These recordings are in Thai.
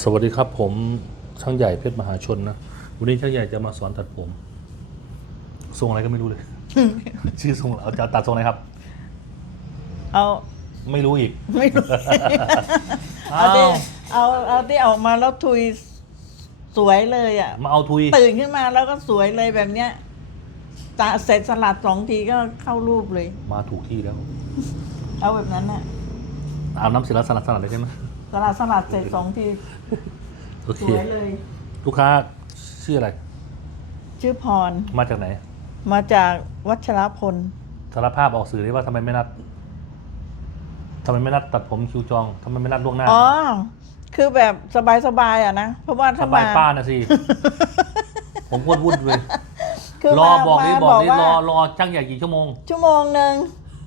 สวัสดีครับผมช่างใหญ่เพชรมหาชนนะวันนี้ช่างใหญ่จะมาสอนตัดผม ทรงอะไรก็ไม่รู้เลย ชื่อทรงเอาจะตัดทรงอะไรครับ เอาไม่รู้อีก ไม่รู้ เอาที่เอาเอาที่ออกมาแล้วทุยสวยเลยอะมาเอาทุยตื่นขึ้นมาแล้วก็สวยเลยแบบเนี้ยตะเสร็จสลัดสองทีก็เข้ารูปเลย มาถูกที่แล้ว เอาแบบนั้นน่ะอาบน้ำเสร็จแล้วสลัดสลัดเลยใช่ไหม สลัดสลัดเสร็จสองทีโอสเค วยเลย ลูกค้าชื่ออะไร ชื่อพรมาจากไหนมาจากวัชรพล สารภาพออกสื่อได้ว่าทำไมไม่นัดทำไมไม่นัดตัดผมคิวจองทำไมไม่นัดล่วงหน้าอ๋อ คือแบบสบายๆอะนะ เพราะว่าสถ้าบายมาป้านะสิ ผมโคตรวุ่นเลย คือรอมาบอกนี้มาบอกนี้ว่ารอรอช่างใหญ่กี่ชั่วโมง ชั่วโมงหนึ่ง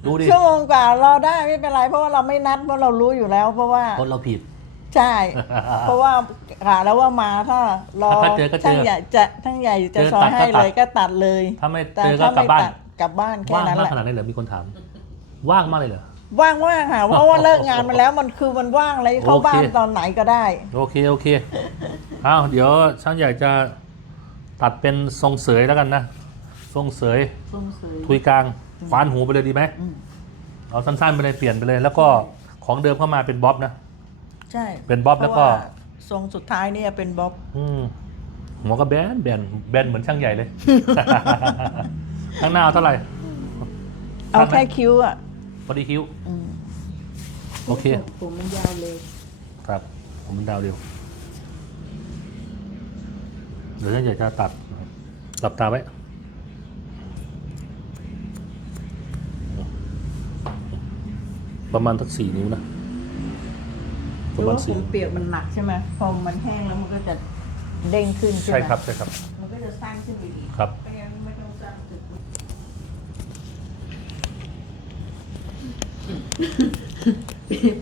ดูดิชั่วโมงกว่ารอได้ไม่เป็นไร เพราะว่าเราไม่นัดเพราะเรารู้อยู่แล้ว เพราะว่าเพราะเราผิด ใช่ เพราะว่ากะแล้วว่ามาถ้ารอถ้าเจอก็เจอช่างใหญ่จะช่างใหญ่จะเจอซอยให้ตัดก็ตัด เลยก็ตัดเลยถ้าไม่แต่เจอก็ถ้ากลับบ้านไม่ตัดกลับบ้านแค่ว่างนั้นมาแหกละขนาดนี้นเหรอมีคนถาม ว่างมากเลยเหรอ ว่างว่างค่ะเพราะว่าเลิกงานมาแล้วมันคือมันว่างเลยเข้าโอเค บ้านตอนไหนก็ได้ โอเค โอเคอ้าวเดี๋ยวช่างใหญ่จะตัดเป็นทรงเสยแล้วกันนะ ทรงเสยทุยกลาง ควานหูไปเลยดีไหมอืมเอาสั้นๆไปเลยเปลี่ยนไปเลย แล้วก็ของเดิมเข้ามาเป็นบ๊อบนะ ใช่เป็นบ๊อบแล้วก็ เพราะาทรงสุดท้ายเนี่ยเป็นบ๊อบอืมหัวก็แบนแบนแบนเหมือนช่างใหญ่เลย ข้างหน้าเอาเท่าไหร่ เอาสั้นไหมแค่คิ้วอะพอดีคิ้ว อืมโอเค ผมมันยาวเลย ครับ ผมเป็นดาวเดียว เดี๋ยวช่างใหญ่จะตัดหลับตาไว้ ประมาณสักสี่นิ้วนะหประรือมาณว่าผสี่มเปียกมันหนักใช่ไหมพอมันแห้งแล้วมันก็จะเด้งขึ้นใช่ไหมใช่ครับใช่ครับ มันก็จะสร้างขึ้นไปอีกครับ ไม่งั้นไม่ต้องสร้างตึก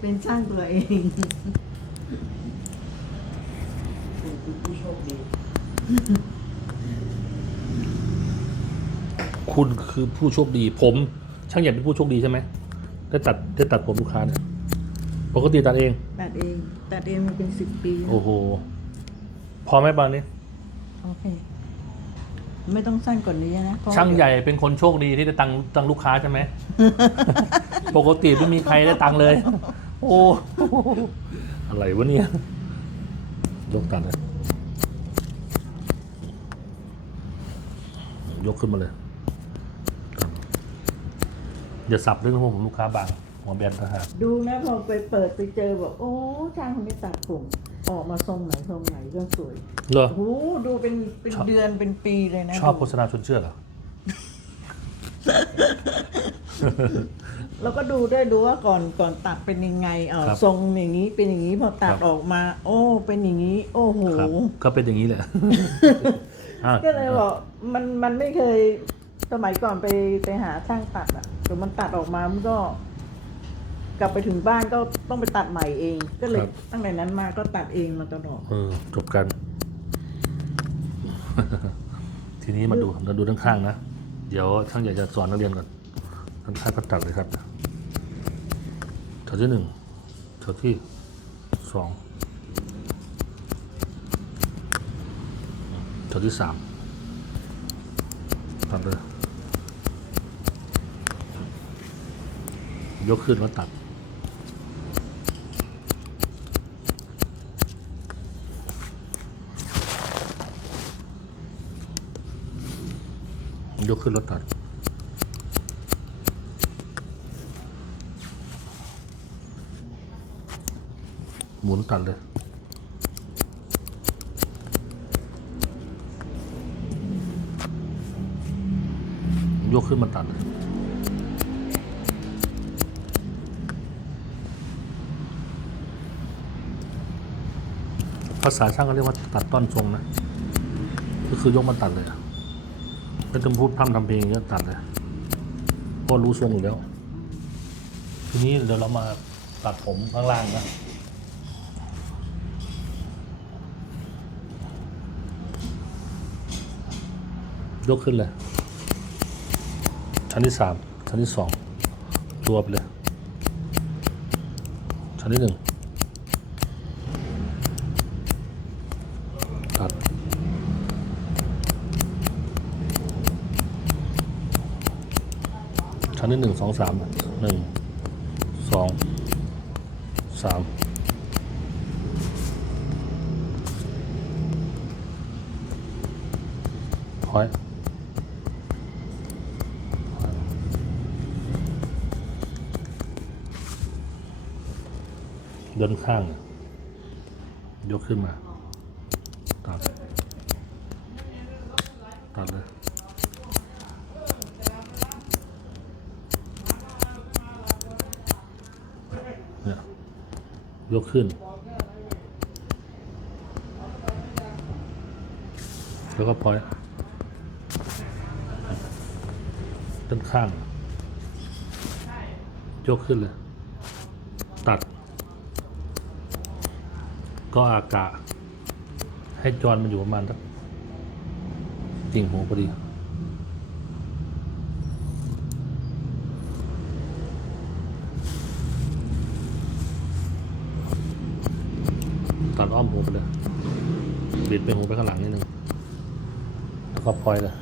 เป็นสร้างตัวเองคุณคือผู้โชคดี ผม ช่างใหญ่เป็นผู้โชคดีใช่ไหม ได้ตัดได้ตัดผมลูกค้าเนี่ยปกติตัดเอง ตัดเองตัดเองมาเป็นสิบปีแล้วโอ้โห พอไหมบางนี้ โอเค ไม่ต้องสั้นกว่านี้นะเพระช่างใหญ่เป็นคนโชคดีที่ได้ตังค์ตังค์ลูกค้าใช่ไหม ปกติไม่มีใครได้ตังค์เลย โอ้ อะไรวะเนี่ยยกตัดเลยยกขึ้นมาเลยตัด อย่าสับเรื่องของผมลูกค้าบางหัวแบนทหารดูนะพอไปเปิดไปเจอบอกโอ้ช่างคนนี้ตัดผมออกมาทรงไหนทรงไหนก็สวยเหรอ โอ้โหดูเป็นเป็นชอบ เดือนเป็นปีเลยนะชอบดูโฆษณาชวนเชื่อเหรอ แล้วก็ดูด้วยดูว่าก่อนก่อนตัดเป็นยังไงเออครับ ทรงอย่างนี้เป็นอย่างนี้พอตัดครับออกมา โอ้ เป็นอย่างนี้ โอ้โหครับก็เป็นอย่างนี้แหละ อะก็เลยบอกมันมันไม่เคยสมัยก่อนไปไปหาช่างตัดอะ แต่มันตัดออกมามันก็ กลับไปถึงบ้านก็ต้องไปตัดใหม่เอง ก็เลยตั้งแต่นั้นมาก็ตัดเองมาตลอดเออจบกัน ทีนี้มาดูมาดูด้านข้างนะ เดี๋ยวช่างใหญ่จะสอนนักเรียนก่อนด้านข้างก็ตัดเลยครับแถวที่หนึ่งแถวที่สองแถวที่สามตัดเลย ยกขึ้นแล้วตัด ยกขึ้นแล้วตัดหมุนตัดเลยยกขึ้นมาตัดเลย ภาษาช่างก็เรียกว่าตัดต้นทรงนะ ก็คือยกมาตัดเลยไม่ต้องพูดพร่ำทำเพลงก็ตัดเลยเพราะรู้ทรงอยู่แล้ว ทีนี้เดี๋ยวเรามาตัดผมข้างล่างนะยกขึ้นเลย ชั้นที่สามชั้นที่สองตัวไปเลย ชั้นที่หนึ่งี่หนึ่งสองสามหนึ่งสองสามพอยเดินข้าง ยกขึ้นมา ตัด ตัดเลย ยกขึ้น แล้วก็พอยด้านข้าง ยกขึ้นเลย ตัด ก็อากาศให้จอนมันอยู่ประมาณสักจริงหัวพอดี ตัดอ้อม หูไปเลยบิดไปหูไปข้างหลังนิดนึงแล้วก็พลอยเลย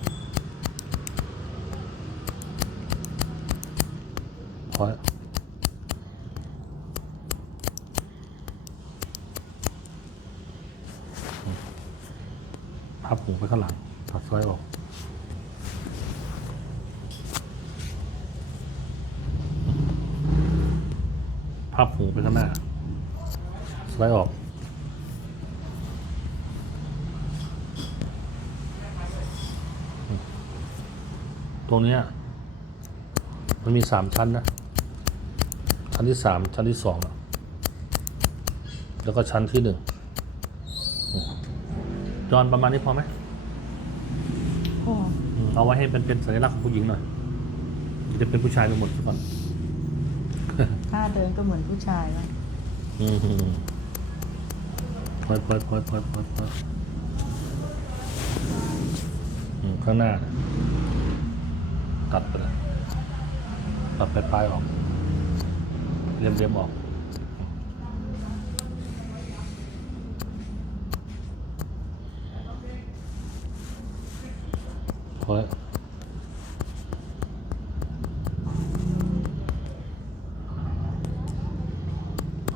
พลอยพับหูไปข้างหลังตัดสร้อยออกพับหูไปข้างหน้าสไลด์ออก รงเนี้ยมันมีสามชั้นนะ ชั้นที่สามชั้นที่สองอะแล้วก็ชั้นที่หนึ่งอืมจอนประมาณนี้พอไหมโอ้อืมเอาไว้ให้เป็นเป็นสัญลักษณ์ของผู้หญิงหน่อยจะเป็นผู้ชายไปหมดซะก่อนท่าเดินก็เหมือนผู้ชายนะอืมพอยพอยพอยพอยพอยพอยอืมข้างหน้าน่ะ ตัดไปเลยตัดไปปลายออกเรียมเรียมออกพอย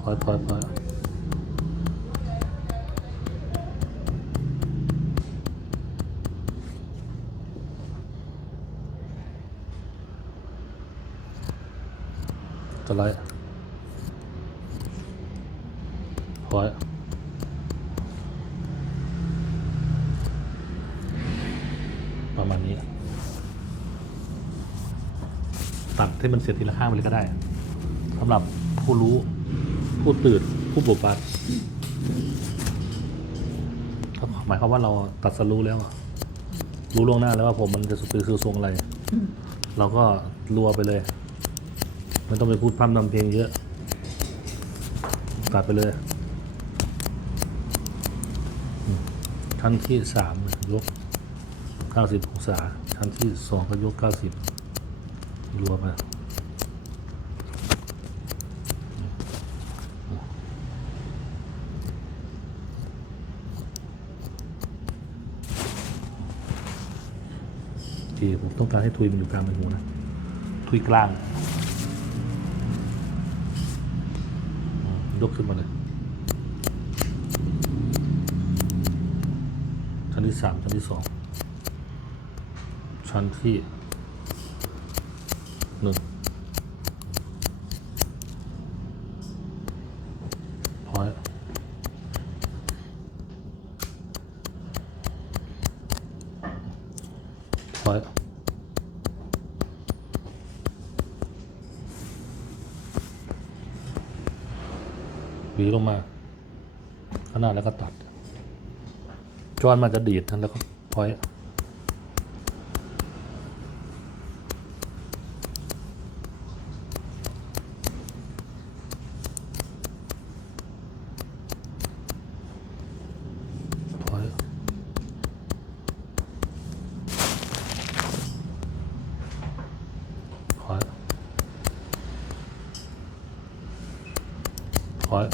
พอยพอยพอย สไลด์พอยประมาณนี้ ตัดให้มันเสร็จทีละข้างไปเลยก็ได้สำหรับผู้รู้ ผู้ตื่น ผู้บุกบันก็หมายความว่าเราตัดสรู้แล้วรู้ล่วงหน้าแล้วว่าผมมันจะสื่อคือทรงอะไร เราก็รัวไปเลย ไม่ต้องไปพูดพร่ำทำเพลงเยอะตัดไปเลยชั้นที่สามยกเก้าสิบองศาชั้นที่สองก็ยกเก้าสิบรัวไปที่ผมต้องการให้ทุยมันอยู่กลางใบหูนะ ทุยกลาง ยกขึ้นมาเลยชั้นที่สามชั้นที่สองชั้นที่หนึ่งพอยพอย หวีลงมาข้างหน้าแล้วก็ตัดจอนมันจะดีดทันแล้วก็พอยพอย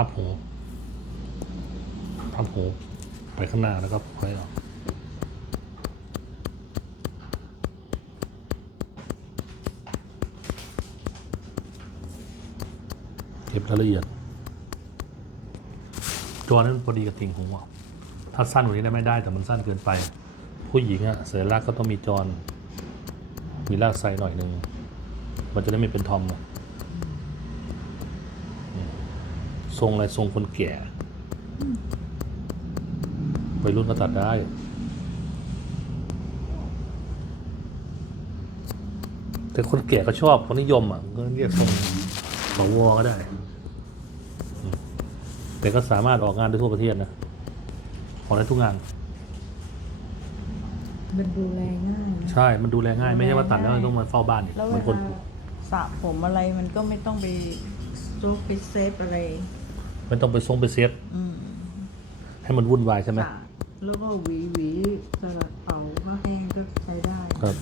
พอยพอยภาพหูภาพหูไปข้างหน้าแล้วก็ค่อยออกเก็บรายละเอียดจอนั้นพอดีกับติ่งหูอะถ้าสั้นกว่านี้ได้ไม่ได้แต่มันสั้นเกินไป ผู้หญิงอะเสัญลักก็ต้องมีจอนมีลากไซหน่อยหนึ่งมันจะได้ไม่เป็นทอมอะอืม ทรงอะไรทรงคนแก่วัยรุ่นก็ตัดได้แต่คนแก่ก็ชอบคนนิยมอะก็เรียกทรงสวก็ได้ แต่ก็สามารถออกงานได้ทั่วประเทศนะออกได้ทุกงาน มันดูแลง่ายนะใช่ มันดูแลง่าย ไม่ใช่ว่าตัดแล้วต้องมาเฝ้าบ้านอีกแล้วเหเวมือนคนลาสระผมอะไรมันก็ไม่ต้องไปโซกไปเซฟอะไร ไม่ต้องไปทรงไปเซตอืมให้มันวุ่นวายใช่ไหมสระแล้วก็หวีหวีสลัดเป่าก็แห้งก็ใช้ได้ ครับ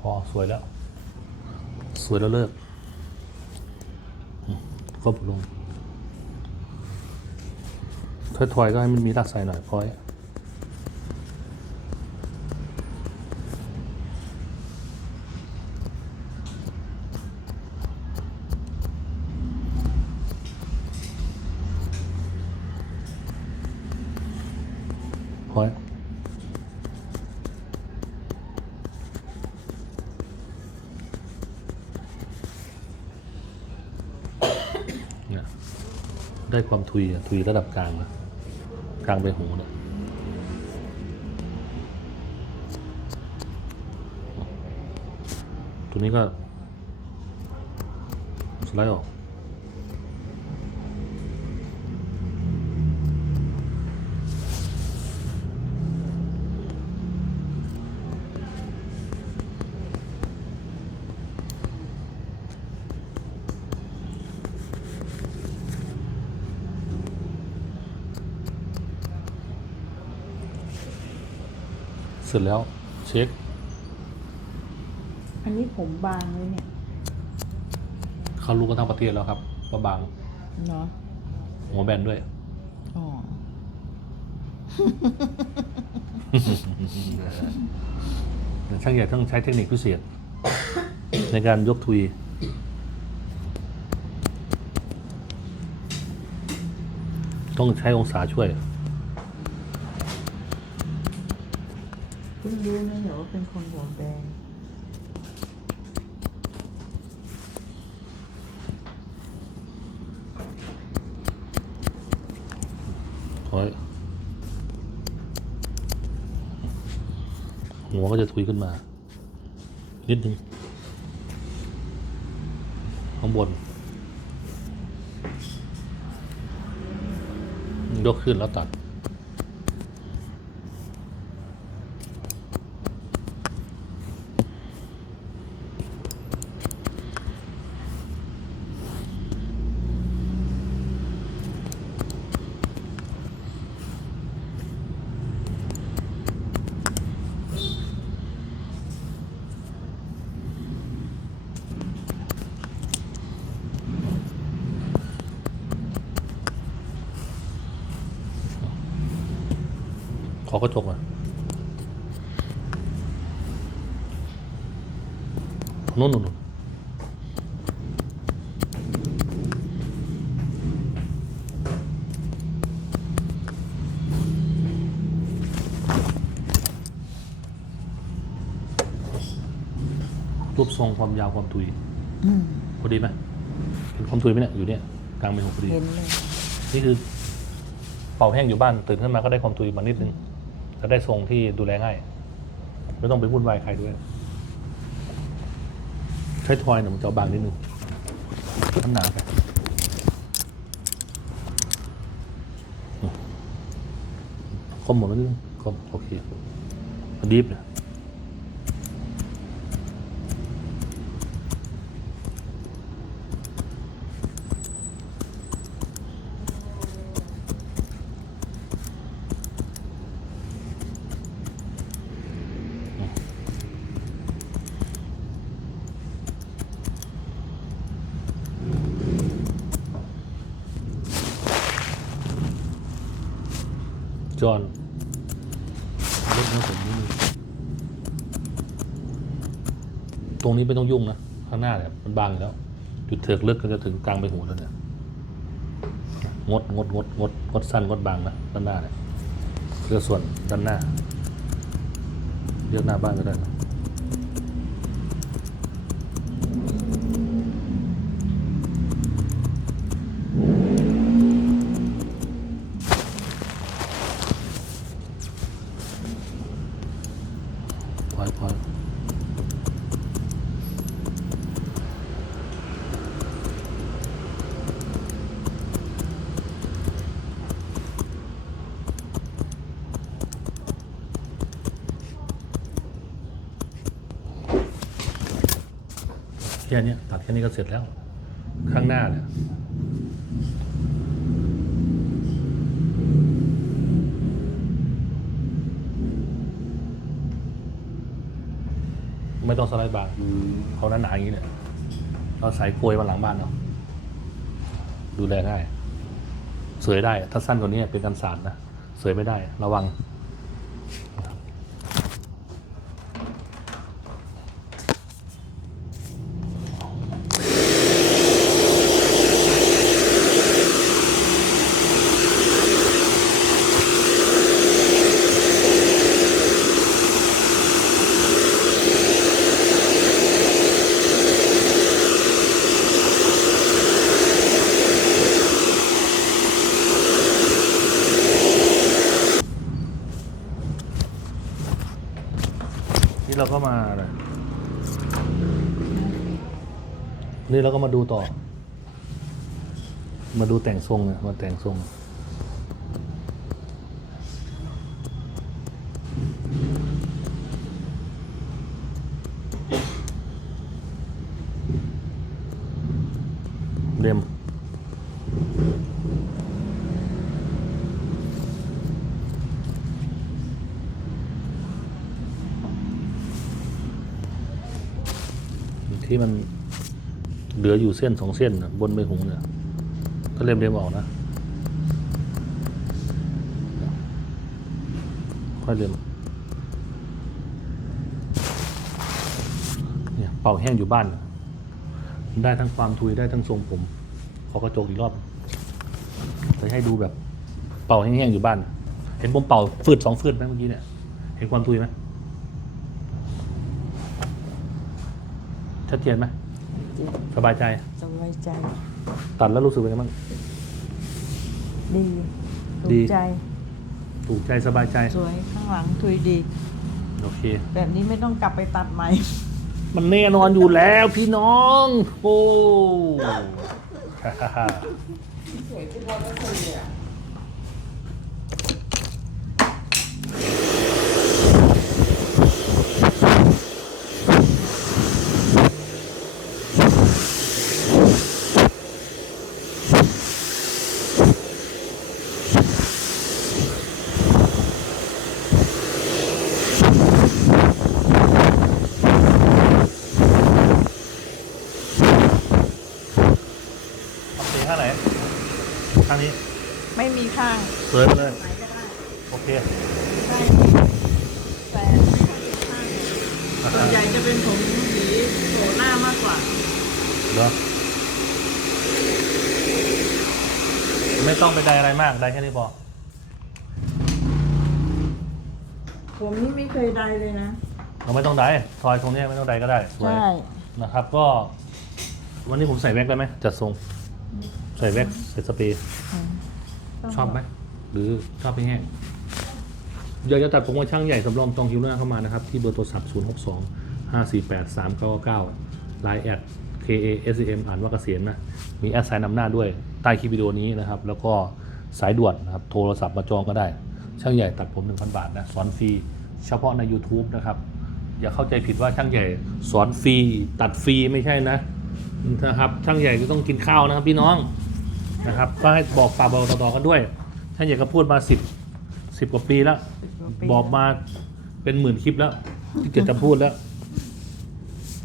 พอ สวยแล้ว สวยแล้วเลิกอืมครบลงถอยๆก็ให้มันมีรักใส่หน่อยพอยพอย เนี่ยได้ความ ทุยทุยระดับกลางนะกลางใบหูเนี่ยตัวนี้ก็สไลด์ออก เสร็จแล้วเช็ค อันนี้ผมบางเลยเนี่ยเขารู้กันทั้งประเทศแล้วครับว่าบาง เนาะหัวแบนด้วย อ๋อ ช่างใหญ่ต้องใช้เทคนิคพิเศษ ในการยกทุยต้องใช้องศาช่วย พิ่งรู้นะเหรอว่าเป็นคนหัวแบนถอยหัวก็จะทุยขึ้นมา นิดนึงข้างบน ยกขึ้นแล้วตัด อกระจกหน่อยนู่นนู่นนู่นรูปทรงความยาวความทุยอืมพอดีไหมเห็นความทุยไหมเนี่ยอยู่เนี่ยกลางเป็นหกพอดีเห็นเลยนี่คือเป่าแห้งอยู่บ้านตื่นขึ้นมาก็ได้ความทุยมานิดนึง จะได้ทรงที่ดูแลง่าย ไม่ต้องไปวุ่นวายใครด้วย ใช้ทอยหนี่ยมันจะเอาบางนิดนึงน้ำหนาไปคมหมดแล้วนึงก็โอเคดีฟเนี่ยจอห์นเล็กนะผมนี่ต รงนี้ไม่ต้องยุ่งนะ ข้างหน้าเนี่ยมันบางอยู่แล้ว จุดเถิกลึกก็จะถึงกลางใบหูแล้วเนี่ยงดงดงดงดงดสั้นงดบางนะด้านหน้าเนี่ยเพื่อส่วนด้านหน้าเรียกหน้าบ้านก็ได้นะ แค่เนี้ยตัดแค่นี้ก็เสร็จแล้ว ข้างหน้าเนี่ยไม่ต้องสไลด์บางเขาหนาๆอย่างนี้เนี่ยเราใส่กลวยมาหลังบ้านเนาะดูแลง่าย เสยได้ ถ้าสั้นกว่านี้เป็นกันสาดนะ เสยไม่ได้ ระวัง นี่เราก็มาดูต่อ มาดูแต่งทรงเนี่ยมาแต่งทรงเดมที่มัน เหลืออยู่เส้นสองเส้นบนใบหูเนี่ยก็เล็มเล็มออกนะค่อยเล็มเนี่ยเป่าแห้งอยู่บ้าน ได้ทั้งความทุยได้ทั้งทรงผมขอกระจกอีกรอบจะให้ดูแบบ เป่าแห้งๆอยู่บ้าน เห็นผมเป่าฟืดสองฟืดไหมเมื่อกี้เนี่ย เห็นความทุยไหมชัดเจนไหม สบายใจ สบายใจตัดแล้วรู้สึกเป็นไงบ้าง ดีถูดี กใจ ถูกใจสบายใจ สวยข้างหลังทุยดี โอเค แบบนี้ไม่ต้องกลับไปตัดใหม่ มันแน่นอนอยู่แล้วพี่น้อง โอ้ทำเสียงข้างไหน ข้าง นี้ ไม่มีข้างเสยไปเลยไหนก็ได้โอเคได้แต่ไม่ค่อยมีข้างส่วนใหญ่จะเป็นผมหวีโผล่หน้ามากกว่า เนาะไม่ต้องไปใดอะไรมากได้แค่นี้พอผมนี่ไม่เคยได้เลยนะ เราไม่ต้องได้ทอยตรงนี้ไม่ต้องใดก็ได้สวยใช่ นะครับ ก็ วันนี้ผมใส่แว็กได้ไหมจัดทรง ใส่แว็กใส่สเปรย์ต้งชอบไหมหรือชอบแห้งๆเดี๋ยวจะตัดผมว่าช่างใหญ่สำรองจองคิวหน้าเข้ามานะครับ ที่เบอร์โทรศัพท์ 0 6 2 5 4 8 3 9 9 Line แอด K A S E M อ่านว่าเกษียณนะ มีแอดไซน์นำหน้าด้วยใต้คลิปวิดีโอนี้นะครับ แล้วก็สายด่วนนะครับ โทรศัพท์มาจองก็ได้ ช่างใหญ่ตัดผม 1,000 บาทนะ สอนฟรี เฉพาะใน YouTube นะครับ อย่าเข้าใจผิดว่าช่างใหญ่สอนฟรีตัดฟรีไม่ใช่นะ นะครับช่างใหญ่ก็ต้องกินข้าวนะครับพี่น้องนะครับก็ให้บอกฝากบอกต่อๆกันด้วยช่างใหญ่ก็พูดมา10 10กว่าปีแล้ว บอกมาเป็นหมื่นคลิปแล้วที่เกิดจะพูดแล้ว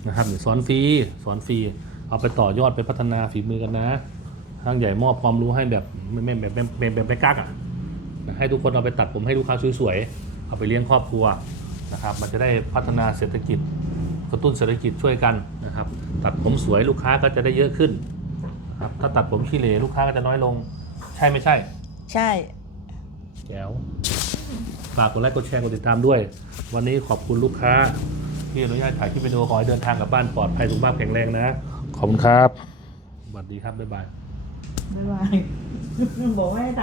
นะครับสอนฟรีสอนฟรีเอาไปต่อยอดไปพัฒนาฝีมือกันนะทางใหญ่มอบความรู้ให้แบบไม่ไม่แบบแบบแบบแบบไม่กักอะให้ทุกคนเอาไปตัดผมให้ลูกค้าสวยๆเอาไปเลี้ยงครอบครัวนะครับ มันจะได้พัฒนาเศรษฐกิจกระตุ้นเศรษฐกิจช่วยกัน นะครับ ตัดผมสวยลูกค้าก็จะได้เยอะขึ้นนะครับถ้าตัดผมขี้เหร่ลูกค้าก็จะน้อยลง ใช่ไม่ใช่ใช่ แจ๋วฝากกดไลค์กดแชร์กดติดตามด้วย วันนี้ขอบคุณลูกค้า ที่อนุญาตถ่ายคลิปวิดีโอขอให้เดินทางกลับบ้านปลอดภัยสุขภาพแข็งแรงนะ ขอบคุณครับสวัสดีครับบ๊ายบายไม่ไหวบอกว่าให้